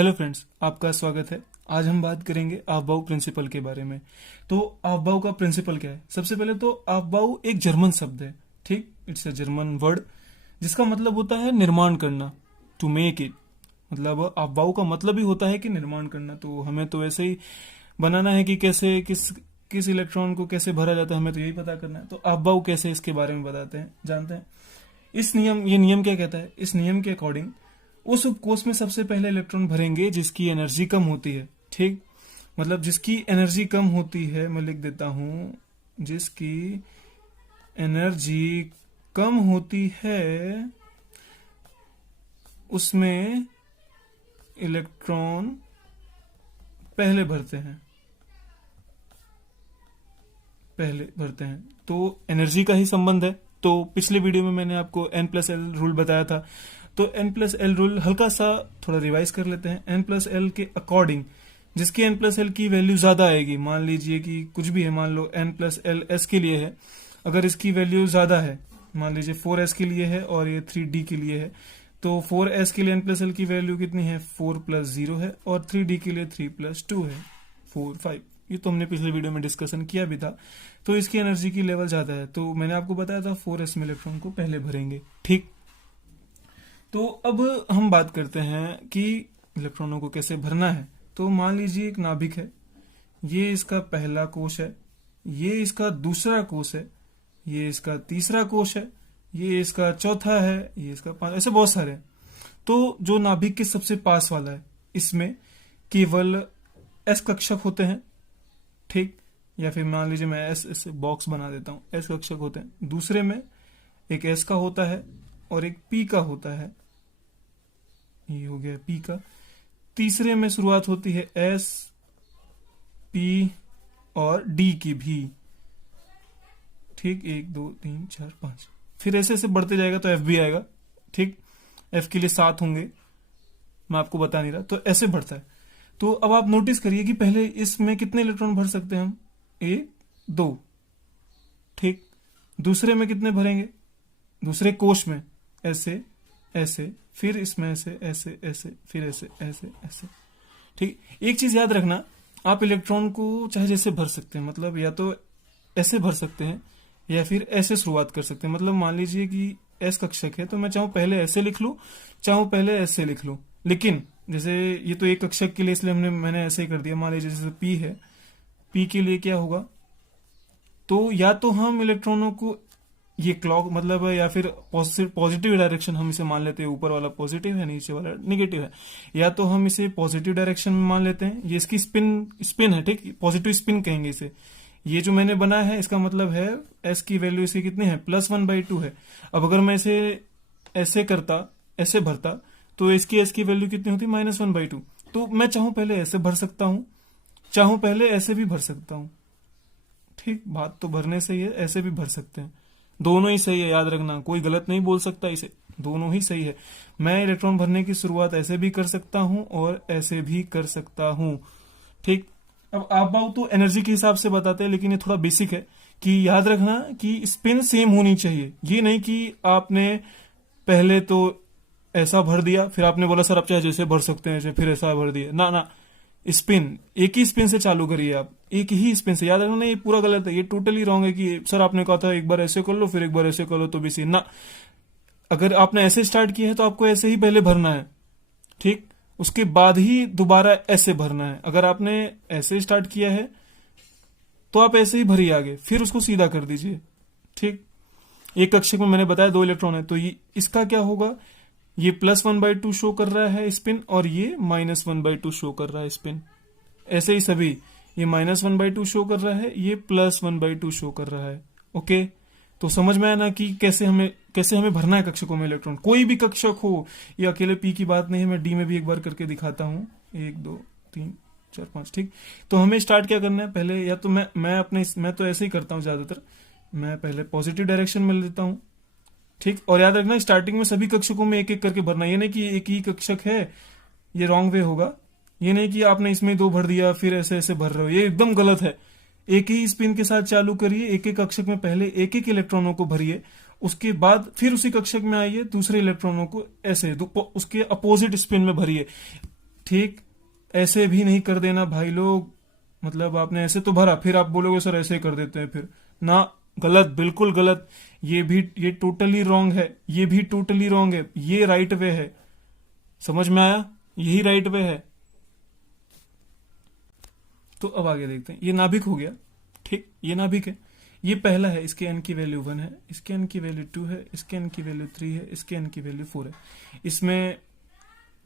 Hello friends, आपका स्वागत है। आज हम बात करेंगे aufbau प्रिंसिपल के बारे में। तो aufbau का प्रिंसिपल क्या है? सबसे पहले तो aufbau एक जर्मन शब्द है, ठीक। इट्स अ जर्मन वर्ड जिसका मतलब होता है निर्माण करना, टू मेक इट। मतलब aufbau का मतलब ही होता है कि निर्माण करना। तो हमें तो ऐसे ही बनाना है कि कैसे किस इलेक्ट्रॉन को कैसे भरा जाता है, हमें तो यही पता करना है। तो aufbau कैसे, इसके बारे में बताते हैं, जानते हैं। ये नियम क्या कहता है? इस नियम के अकॉर्डिंग उस उपकोष में सबसे पहले इलेक्ट्रॉन भरेंगे जिसकी एनर्जी कम होती है, ठीक। मतलब जिसकी एनर्जी कम होती है, मैं लिख देता हूं, जिसकी एनर्जी कम होती है उसमें इलेक्ट्रॉन पहले भरते हैं। तो एनर्जी का ही संबंध है। तो पिछले वीडियो में मैंने आपको n+l रूल बताया था। तो n+l रूल हल्का सा थोड़ा रिवाइज कर लेते हैं। n+l के अकॉर्डिंग जिसकी n+l की वैल्यू ज्यादा आएगी, मान लीजिए कि कुछ भी है, मान लो n+l s के लिए है, अगर इसकी वैल्यू ज्यादा है, मान लीजिए 4s के लिए है और ये 3d के लिए है, तो 4s के लिए n+l की वैल्यू कितनी है? 4+0 है, और 3d के लिए 3+2 है, 5। ये तो हमने पिछले वीडियो में डिस्कशन किया भी था। तो इसकी एनर्जी की लेवल ज्यादा है, तो मैंने आपको बताया था 4s में इलेक्ट्रॉन को पहले भरेंगे, ठीक। तो अब हम बात करते हैं कि इलेक्ट्रॉनों को कैसे भरना है। तो मान लीजिए एक नाभिक है, ये इसका पहला कोश है, ये इसका दूसरा कोश है, ये इसका तीसरा कोश है, ये इसका चौथा है, ये इसका पांच, ऐसे बहुत सारे हैं। तो जो नाभिक के सबसे पास वाला है, इसमें केवल s कक्षक होते हैं, ठीक। या फिर मान लीजिए मैं एस बॉक्स बना देता हूं, s कक्षक होते हैं। दूसरे में एक s का होता है और एक p का होता है, ये हो गया p का। तीसरे में शुरुआत होती है s, p और d की भी, ठीक। 1 2 3 4 5, फिर ऐसे ऐसे बढ़ते जाएगा तो f भी आएगा, ठीक। f के लिए 7 होंगे, मैं आपको बता नहीं रहा, तो ऐसे बढ़ता है। तो अब आप नोटिस करिए कि पहले इसमें कितने इलेक्ट्रॉन भर सकते हैं हम? 1 2, ठीक। दूसरे में कितने भरेंगे? दूसरे कोश में ऐसे ऐसे, फिर इसमें ऐसे ऐसे ऐसे, फिर ऐसे ऐसे ऐसे, ठीक। एक चीज याद रखना, आप इलेक्ट्रॉन को चाहे जैसे भर सकते हैं, मतलब या तो ऐसे भर सकते हैं या फिर ऐसे शुरुआत कर सकते हैं। मतलब मान लीजिए कि s कक्षक है, तो मैं चाहूं पहले ऐसे लिख लूं, चाहूं पहले ऐसे लिख लूं। लेकिन जैसे ये तो एक कक्षक के लिए, इसलिए मैंने ऐसे ही कर दिया। मान लीजिए जैसे p है, p के लिए क्या होगा? तो या तो हम इलेक्ट्रॉनों को ये क्लॉक मतलब है, या फिर पॉजिटिव डायरेक्शन हम इसे मान लेते हैं, ऊपर वाला पॉजिटिव है, नीचे वाला नेगेटिव है, या तो हम इसे पॉजिटिव डायरेक्शन में मान लेते हैं। ये इसकी स्पिन है, ठीक, पॉजिटिव स्पिन कहेंगे इसे। ये जो मैंने बनाया है इसका मतलब है s की वैल्यू इसकी कितनी है? +1/2 है। अब अगर मैं इसे ऐसे करता, ऐसे भरता, तो इसकी s की वैल्यू कितनी होती? -1/2। तो मैं चाहूं पहले ऐसे भर सकता हूं, चाहूं पहले ऐसे भी भर सकता हूं, ठीक। बात तो भरने से ही है, ऐसे भी भर सकते हैं, दोनों ही सही है, याद रखना, कोई गलत नहीं बोल सकता इसे, दोनों ही सही है। मैं इलेक्ट्रॉन भरने की शुरुआत ऐसे भी कर सकता हूं और ऐसे भी कर सकता हूं, ठीक। अब aufbau तो एनर्जी के हिसाब से बताते हैं, लेकिन ये थोड़ा बेसिक है कि याद रखना कि स्पिन सेम होनी चाहिए। ये नहीं कि आपने पहले तो ऐसा भर दिया, फिर आपने बोला सर आप चाहे जैसे भर सकते हैं, फिर ऐसा भर दिया, ना ना, स्पिन एक ही स्पिन से चालू करिए आप, एक ही स्पिन से। याद रखना, ये पूरा गलत है, ये टोटली रॉन्ग है कि सर आपने कहा था एक बार ऐसे कर लो फिर एक बार ऐसे कर लो तो भी सही ना। अगर आपने ऐसे स्टार्ट किया है तो आपको ऐसे ही पहले भरना है, ठीक। उसके बाद ही दोबारा ऐसे भरना है। अगर आपने ऐसे स्टार्ट किया है तो आप ऐसे ही भरिए आगे, फिर उसको सीधा कर दीजिए, ठीक। एक कक्षक में मैंने बताया 2 इलेक्ट्रॉन है, तो ये इसका क्या होगा? ये +1/2 शो कर रहा है स्पिन, और ये -1/2 शो कर रहा है स्पिन। ऐसे ही सभी, ये -1/2 शो कर रहा है, ये +1/2 शो कर रहा है, ओके। तो समझ में आया ना कि कैसे हमें भरना है कक्षकों में इलेक्ट्रॉन। कोई भी कक्षक हो, ये अकेले p की बात नहीं है, मैं d में भी एक बार करके दिखाता हूँ, 1 2 3 4 5, ठीक। तो हमें स्टार्ट क्या करना है पहले? या तो मैं तो ऐसे ही करता हूँ ज्यादातर, मैं पहले पॉजिटिव डायरेक्शन में लेता हूँ, ठीक। और याद रखना स्टार्टिंग में सभी कक्षकों में एक एक करके भरना, ये नहीं कि एक ही कक्षक है, ये रॉन्ग वे होगा। ये नहीं कि आपने इसमें 2 भर दिया फिर ऐसे ऐसे भर रहे हो, ये एकदम गलत है। एक ही स्पिन के साथ चालू करिए, एक एक कक्षक में पहले एक एक इलेक्ट्रॉनों को भरिए, उसके बाद फिर उसी कक्षक में आइए, दूसरे इलेक्ट्रॉनों को ऐसे उसके अपोजिट स्पिन में भरिए, ठीक, ऐसे भी नहीं कर देना भाई लोग। मतलब आपने ऐसे तो भरा, फिर आप बोलोगे सर ऐसे ही कर देते हैं, फिर ना, गलत, बिल्कुल गलत। ये टोटली रॉन्ग है, ये भी टोटली रॉन्ग है, ये राइट वे है। समझ में आया? यही राइट वे है। तो अब आगे देखते हैं। ये नाभिक हो गया, ठीक, ये नाभिक है। ये पहला है, इसके एन की वैल्यू 1 है, इसके एन की वैल्यू 2 है, इसके एन की वैल्यू 3 है, इसके एन की वैल्यू 4 है। इसमें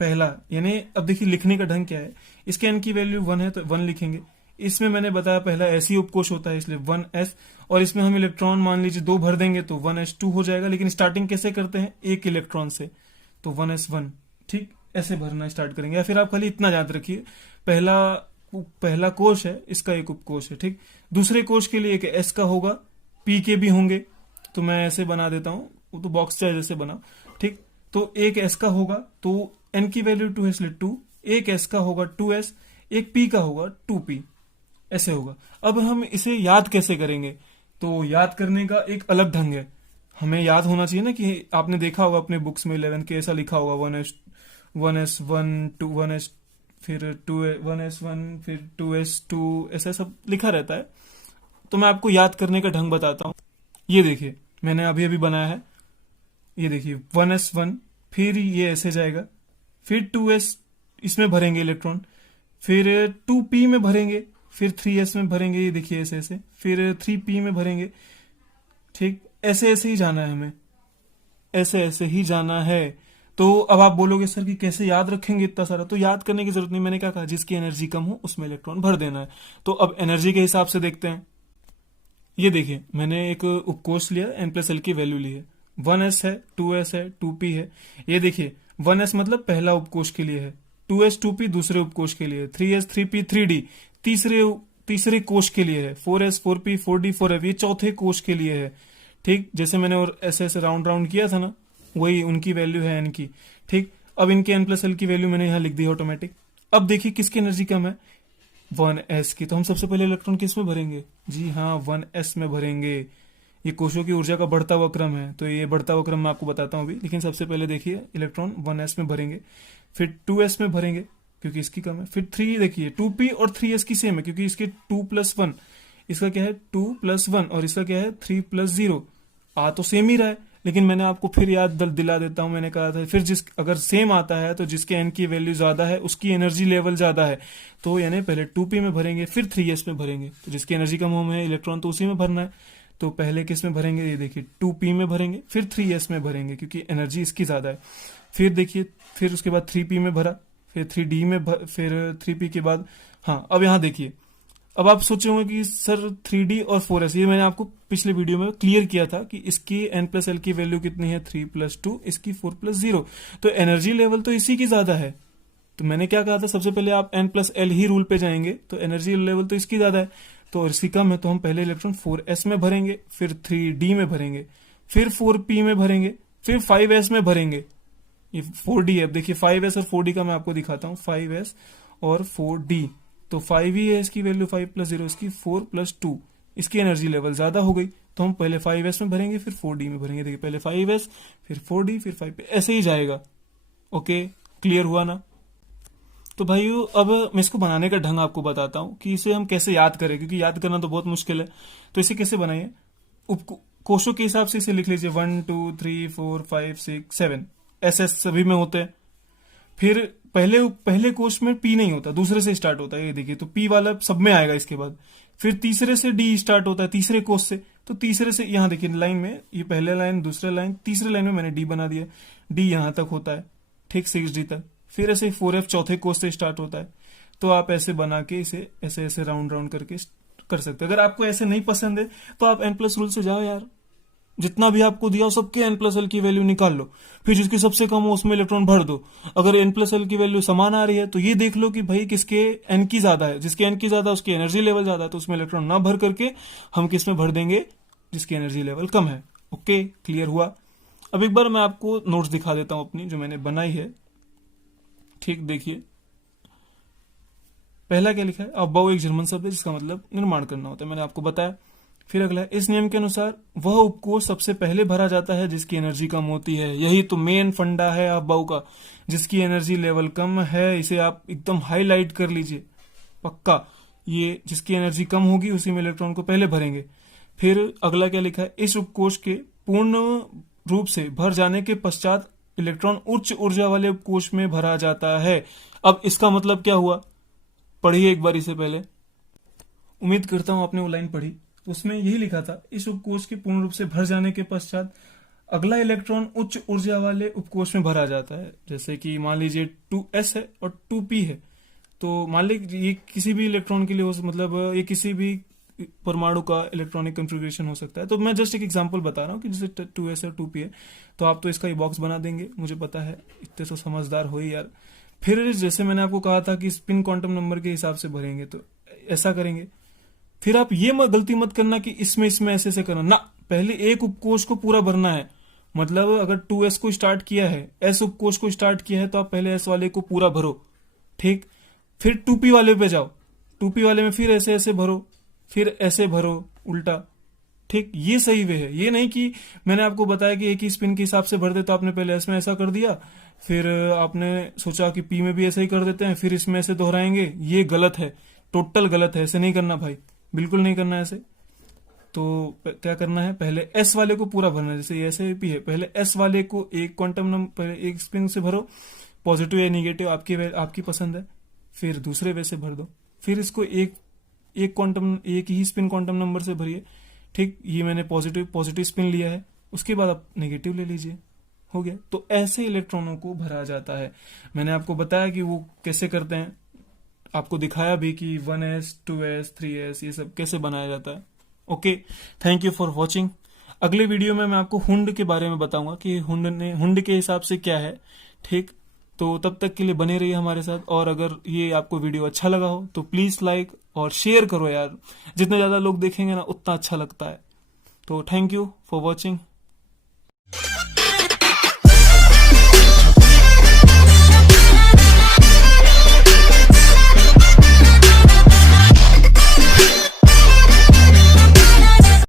पहला, यानी अब देखिए लिखने का ढंग क्या है। इसके एन की वैल्यू 1 है तो 1 लिखेंगे। इसमें मैंने बताया पहला ऐसी उपकोष होता है, इसलिए 1s, और इसमें हम इलेक्ट्रॉन मान लीजिए 2 भर देंगे तो 1s2 हो जाएगा। लेकिन स्टार्टिंग कैसे करते हैं? 1 इलेक्ट्रॉन से, तो 1s1, ठीक, ऐसे भरना स्टार्ट करेंगे। या फिर आप खाली इतना याद रखिए, पहला कोश है, इसका एक उपकोष है, ठीक। दूसरे कोश के लिए एक एस का होगा, पी के भी होंगे, तो मैं ऐसे बना देता हूं, वो तो बॉक्स चाहे जैसे बना, ठीक। तो एक एस का होगा तो एन की वैल्यू 2 है इसलिए 2, एक एस का होगा 2s, एक पी का होगा 2p, ऐसे होगा। अब हम इसे याद कैसे करेंगे? तो याद करने का एक अलग ढंग है। हमें याद होना चाहिए ना कि आपने देखा होगा अपने बुक्स में 11 के ऐसा लिखा होगा 1s1 2 1s, फिर 1s1, फिर 2s2, ऐसा सब लिखा रहता है। तो मैं आपको याद करने का ढंग बताता हूँ। ये देखिए मैंने अभी अभी बनाया है, ये देखिए 1s1, फिर ये ऐसे जाएगा, फिर 2s इसमें भरेंगे इलेक्ट्रॉन, फिर 2p में भरेंगे, फिर 3s में भरेंगे, ये देखिए ऐसे ऐसे, फिर 3p में भरेंगे, ठीक। ऐसे ऐसे ही जाना है हमें, ऐसे ऐसे ही जाना है। तो अब आप बोलोगे सर कि कैसे याद रखेंगे इतना सारा? तो याद करने की जरूरत नहीं, मैंने क्या कहा, जिसकी एनर्जी कम हो उसमें इलेक्ट्रॉन भर देना है। तो अब एनर्जी के हिसाब से देखते हैं। ये देखिए मैंने एक उपकोष लिया, n+l की वैल्यू ली है, 1s है, 2s है, 2p है। ये देखिए 1s मतलब पहला उपकोष के लिए है, 2s 2p दूसरे उपकोष के लिए है, 3s 3p 3d तीसरे कोष के लिए है, 4s 4p 4d 4f ये चौथे कोष के लिए है, ठीक। जैसे मैंने और ऐसे ऐसे राउंड राउंड किया था ना, वही उनकी वैल्यू है एन की, ठीक। अब इनके n+l की वैल्यू मैंने यहां लिख दी ऑटोमेटिक। अब देखिए किसकी एनर्जी कम है? 1s की। तो हम सबसे पहले इलेक्ट्रॉन किस में भरेंगे? जी हाँ, 1s में भरेंगे। ये कोशों की ऊर्जा का बढ़ता हुआ क्रम है, तो ये बढ़ता हुआ क्रम मैं आपको बताता हूँ अभी। लेकिन सबसे पहले देखिए इलेक्ट्रॉन 1s में भरेंगे, फिर 2s में भरेंगे क्योंकि इसकी कम है, फिर 3 देखिए 2p और 3s की सेम है क्योंकि इसके 2+1, इसका क्या है 2+1 और इसका क्या है 3+0, आ तो सेम ही रहा है। लेकिन मैंने आपको फिर याद दिला देता हूं, मैंने कहा था फिर अगर सेम आता है तो जिसके एन की वैल्यू ज्यादा है उसकी एनर्जी लेवल ज्यादा है, तो यानी पहले 2p में भरेंगे फिर 3s में भरेंगे। तो जिसकी एनर्जी कम है इलेक्ट्रॉन तो उसी में भरना है, तो पहले किस में भरेंगे? ये देखिए 2p में भरेंगे, फिर 3s में भरेंगे क्योंकि एनर्जी इसकी ज्यादा है। फिर देखिए, फिर उसके बाद 3p में भरा, फिर 3d में फिर 3p के बाद, हाँ अब यहाँ देखिए, अब आप सोचे होंगे कि सर 3d और 4s, ये मैंने आपको पिछले वीडियो में क्लियर किया था कि इसकी n+l की वैल्यू कितनी है 3+2, इसकी 4+0, तो एनर्जी लेवल तो इसी की ज्यादा है। तो मैंने क्या कहा था, सबसे पहले आप n+l ही रूल पे जाएंगे, तो एनर्जी लेवल तो इसकी ज्यादा है, तो इसकी कम है, तो हम पहले इलेक्ट्रॉन 4s में भरेंगे, फिर 3d में भरेंगे, फिर 4p में भरेंगे, फिर 5s में भरेंगे। ये 4d है, अब देखिए 5s और 4d का मैं आपको दिखाता हूँ, 5s और 4d, तो 5 ही है इसकी वैल्यू, 5+0 इसकी 4+2, इसकी एनर्जी लेवल ज्यादा हो गई, तो हम पहले 5s में भरेंगे फिर 4d में भरेंगे। देखिए पहले 5s फिर 4d फिर 5p, ऐसे ही जाएगा। ओके, क्लियर हुआ ना? तो भाइयों अब मैं इसको बनाने का ढंग आपको बताता हूं कि इसे हम कैसे याद करें, क्योंकि याद करना तो बहुत मुश्किल है। तो इसे कैसे बनाइए, कोशों के हिसाब से इसे लिख लीजिए 1 2 3 4 5 6 7, ऐसे सभी में होते हैं। फिर पहले कोश में पी नहीं होता, दूसरे से स्टार्ट होता है, ये देखिए, तो पी वाला सब में आएगा इसके बाद। फिर तीसरे से डी स्टार्ट होता है, तीसरे कोश से, तो तीसरे से यहाँ देखिए लाइन में, ये पहले लाइन दूसरे लाइन तीसरे लाइन में मैंने डी बना दिया, डी यहाँ तक होता है, ठीक, 6d तक। फिर ऐसे 4f चौथे कोश से स्टार्ट होता है। तो आप ऐसे बना के इसे ऐसे ऐसे राउंड राउंड करके कर सकते हैं। अगर आपको ऐसे नहीं पसंद है तो आप n+ रूल से जाओ यार, जितना भी आपको दिया सबके n+l की वैल्यू निकाल लो, फिर जिसकी सबसे कम हो उसमें इलेक्ट्रॉन भर दो। अगर n+l की वैल्यू समान आ रही है तो ये देख लो कि भाई किसके n की ज्यादा है, जिसके n की ज्यादा उसकी एनर्जी लेवल ज्यादा है, तो उसमें इलेक्ट्रॉन ना भर करके हम किस में भर देंगे, जिसकी एनर्जी लेवल कम है। ओके, क्लियर हुआ? अब एक बार मैं आपको नोट्स दिखा देता हूं अपनी, जो मैंने बनाई है, ठीक। देखिए पहला क्या लिखा है, अबाउ एक जर्मन शब्द है जिसका मतलब निर्माण करना होता है, मैंने आपको बताया। फिर अगला है, इस नियम के अनुसार वह उपकोष सबसे पहले भरा जाता है जिसकी एनर्जी कम होती है। यही तो मेन फंडा है आप बाऊ का, जिसकी एनर्जी लेवल कम है इसे आप एकदम हाईलाइट कर लीजिए पक्का। ये जिसकी एनर्जी कम होगी उसी में इलेक्ट्रॉन को पहले भरेंगे। फिर अगला क्या लिखा है, इस उपकोष के पूर्ण रूप से भर जाने के पश्चात इलेक्ट्रॉन उच्च ऊर्जा वाले उपकोष में भरा जाता है। अब इसका मतलब क्या हुआ, पढ़िए एक बार इसे पहले। उम्मीद करता हूं आपने वो लाइन पढ़ी। उसमें यही लिखा था, इस उपकोष के पूर्ण रूप से भर जाने के पश्चात अगला इलेक्ट्रॉन उच्च ऊर्जा वाले उपकोष में भरा जाता है। जैसे कि मान लीजिए 2s है और 2p है, तो मान लीजिए ये किसी भी इलेक्ट्रॉन के लिए मतलब ये किसी भी परमाणु का इलेक्ट्रॉनिक कंफिग्रेशन हो सकता है। तो मैं जस्ट एक एग्जांपल बता रहा हूँ कि जैसे 2s और 2p है, तो आप तो इसका ये बॉक्स बना देंगे, मुझे पता है, इतने तो समझदार हो ही यार। फिर जैसे मैंने आपको कहा था कि स्पिन क्वांटम नंबर के हिसाब से भरेंगे, तो ऐसा करेंगे। फिर आप ये गलती मत करना कि इसमें ऐसे ऐसे करना ना, पहले एक उपकोष को पूरा भरना है। मतलब अगर 2s को स्टार्ट किया है, s उपकोष को स्टार्ट किया है, तो आप पहले s वाले को पूरा भरो, ठीक। फिर 2p वाले पे जाओ, 2p वाले में फिर ऐसे ऐसे भरो, फिर ऐसे भरो उल्टा, ठीक। ये सही वे है। ये नहीं कि मैंने आपको बताया कि एक ही स्पिन के हिसाब से भर दे, तो आपने पहले s में ऐसा कर दिया, फिर आपने सोचा कि p में भी ऐसा ही कर देते हैं, फिर इसमें ऐसे दोहराएंगे। ये गलत है, टोटल गलत है, ऐसे नहीं करना भाई, बिल्कुल नहीं करना ऐसे। तो क्या करना है, पहले s वाले को पूरा भरना है। जैसे ऐसे p है, पहले s वाले को एक क्वांटम नंबर एक स्पिन से भरो, पॉजिटिव या निगेटिव आपकी पसंद है, फिर दूसरे वे से भर दो। फिर इसको एक ही स्पिन क्वांटम नंबर से भरिए, ठीक। ये मैंने पॉजिटिव स्पिन लिया है, उसके बाद आप नेगेटिव ले लीजिए, हो गया। तो ऐसे इलेक्ट्रॉनों को भरा जाता है। मैंने आपको बताया कि वो कैसे करते हैं, आपको दिखाया भी कि 1s 2s 3s ये सब कैसे बनाया जाता है। Okay, thank you for watching. अगले वीडियो में मैं आपको हुंड के बारे में बताऊंगा कि हुंड के हिसाब से क्या है, ठीक। तो तब तक के लिए बने रहिए हमारे साथ। और अगर ये आपको वीडियो अच्छा लगा हो तो प्लीज लाइक और शेयर करो यार, जितने ज्यादा लोग देखेंगे ना उतना अच्छा लगता है। तो थैंक यू फॉर वॉचिंग।